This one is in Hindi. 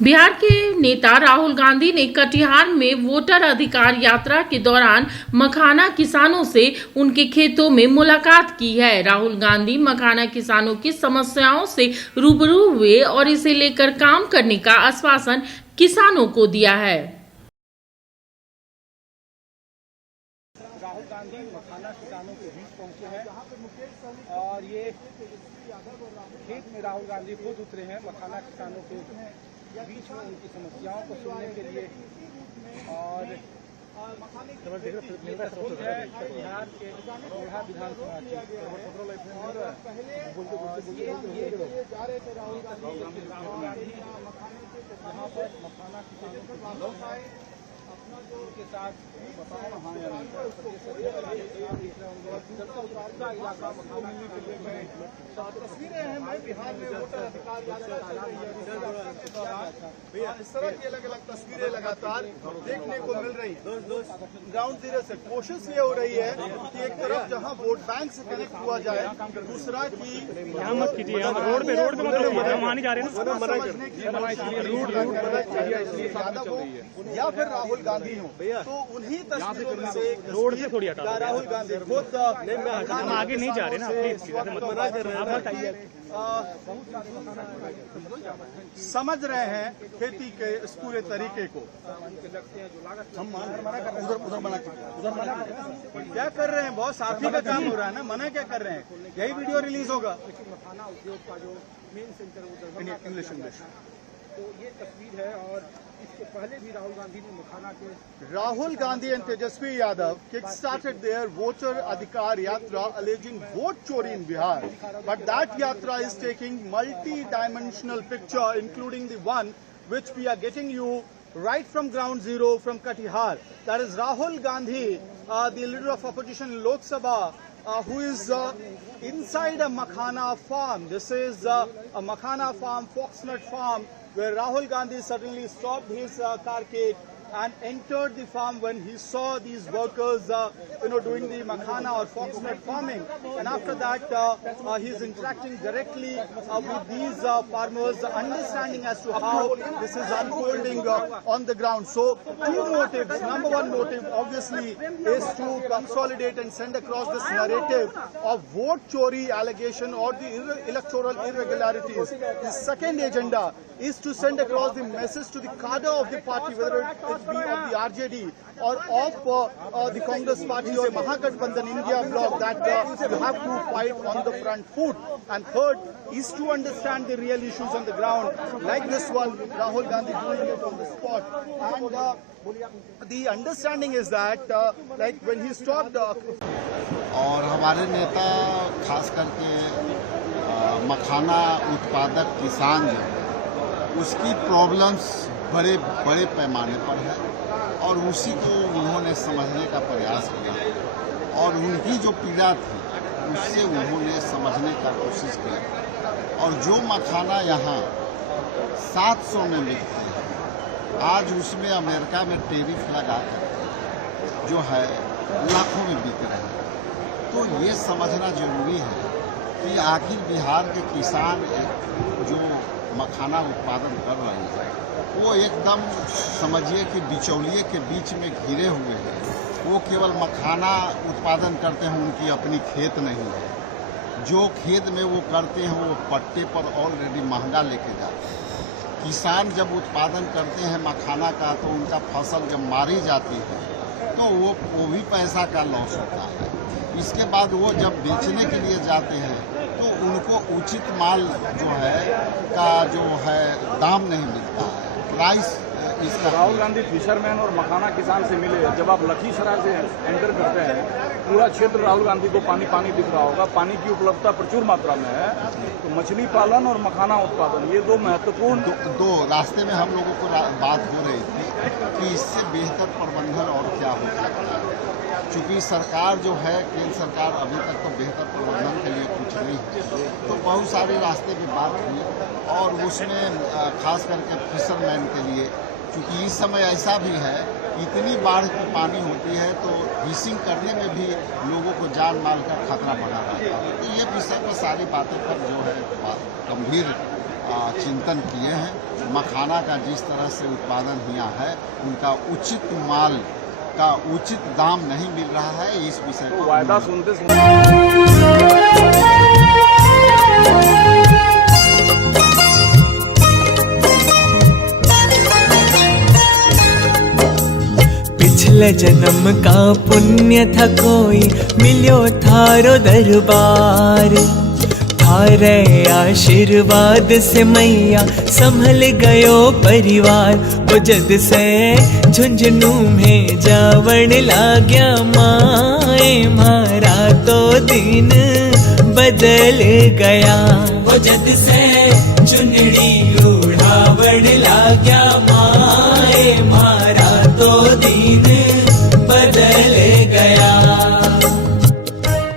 बिहार के नेता राहुल गांधी ने कटिहार में वोटर अधिकार यात्रा के दौरान मखाना किसानों से उनके खेतों में मुलाकात की है। राहुल गांधी मखाना किसानों की समस्याओं से रूबरू हुए और इसे लेकर काम करने का आश्वासन किसानों को दिया है। राहुल गांधी मखाना किसानों के बीच पहुंचे हैं और ये खेत में राहुल गांधी खुद उतरे हैं मखाना किसानों के बीच में उनकी समस्याओं को सुनने के लिए। और खुद है कटिहार के लोढ़ा विधानसभा यहाँ पर मखाना किसानों के साथ तस्वीरें हैं मैं बिहार में वोटर अधिकार यात्रा चल रही है। इस तरह की अलग अलग तस्वीरें लगातार देखने को मिल रही है। ग्राउंड जीरो से कोशिश ये हो रही है कि एक तरफ जहां वोट बैंक से कनेक्ट हुआ जाए, दूसरा की यहाँ मत कीजिए, रोड पे वहाँ नहीं जा रहे या फिर राहुल गांधी हो तो उन्हीं तस्वीरों से रोड से थोड़ी राहुल गांधी खुद हम आगे नहीं जा रहे ना, समझ रहे हैं खेती के इस पूरे तरीके को। हम मना कर रहे हैं, क्या कर रहे हैं बॉस? आप ही का काम हो रहा है ना, मना क्या कर रहे हैं? यही वीडियो रिलीज होगा इंग्लिश। तो ये तस्वीर है और इसके पहले भी राहुल गांधी ने मखाना के Rahul Gandhi and Tejasvi Yadav kick-started their voter adhikar yatra alleging vote chori in Bihar. But that yatra is taking multi-dimensional picture, including the one which we are getting you right from ground zero from Katihar. That is Rahul Gandhi, the leader of opposition in Lok Sabha, who is inside a Makhana farm. This is a Makhana farm, Foxnut farm, where Rahul Gandhi suddenly stopped his carcade and entered the farm when he saw these workers, doing the makhana or foxnut farming. And after that, he is interacting directly with these farmers, understanding as to how this is unfolding on the ground. So, two motives. Number one motive, obviously, is to consolidate and send across this narrative of vote chori allegation or the electoral irregularities. The second agenda is to send across the message to the cadre of the party, whether it be of the RJD or of the Congress party or Mahagathbandhan India bloc, that you have to fight on the front foot. And third is to understand the real issues on the ground, like this one, Rahul Gandhi doing it on the spot. And the understanding is that, like when he stopped... और हमारे नेता खास करके मखाना उत्पादक किसान जो उसकी प्रॉब्लम्स बड़े पैमाने पर है और उसी को उन्होंने समझने का प्रयास किया और उनकी जो पीड़ा थी उससे उन्होंने समझने का कोशिश किया। और जो मखाना यहाँ 700 में बिकते हैं, आज उसमें अमेरिका में टैरिफ लगाकर जो है लाखों में बिक रहे हैं। तो ये समझना जरूरी है कि आखिर बिहार के किसान जो मखाना उत्पादन कर रहे हैं वो एकदम समझिए कि बिचौलिए के बीच में घिरे हुए हैं। वो केवल मखाना उत्पादन करते हैं, उनकी अपनी खेत नहीं है। जो खेत में वो करते हैं वो पट्टे पर ऑलरेडी महंगा लेके जाते हैं। किसान जब उत्पादन करते हैं मखाना का तो उनका फसल जब मारी जाती है तो वो भी पैसा का लॉस होता है। इसके बाद वो जब बेचने के लिए जाते हैं तो उनको उचित माल जो है दाम नहीं मिलता है, प्राइस इसका। राहुल गांधी फिशरमैन और मखाना किसान से मिले। जब आप लखीसराय से एंटर करते हैं, पूरा क्षेत्र राहुल गांधी को पानी दिख रहा होगा। पानी की उपलब्धता प्रचुर मात्रा में है। तो मछली पालन और मखाना उत्पादन, ये दो महत्वपूर्ण दो रास्ते में हम लोगों को बात हो रही थी कि इससे बेहतर प्रबंधन और क्या हो सकता है। चूँकि सरकार जो है, केंद्र सरकार अभी तक तो बेहतर प्रबंधन के लिए कुछ नहीं है, तो बहुत सारे रास्ते की बात हुई और उसमें खास करके फिशरमैन के लिए, चूँकि इस समय ऐसा भी है इतनी बाढ़ की पानी होती है तो फिशिंग करने में भी लोगों को जान माल का खतरा बना रहता है। तो ये विषय पर सारी बातों पर जो है गंभीर चिंतन किए हैं मखाना का जिस तरह से उत्पादन हुआ है उनका उचित माल का उचित दाम नहीं मिल रहा है। इस विषय पर वायदा सुनते पिछले जन्म का पुण्य था कोई मिलियो थारो दरबार, थारे आशीर्वाद से मैया संभल गयो परिवार। वो जद से झुंझुनू में जावण लाग्या माए, मारा तो दिन बदल गया। वो जद से चुनड़ी उड़ावण लाग्या माए, मारा तो दिन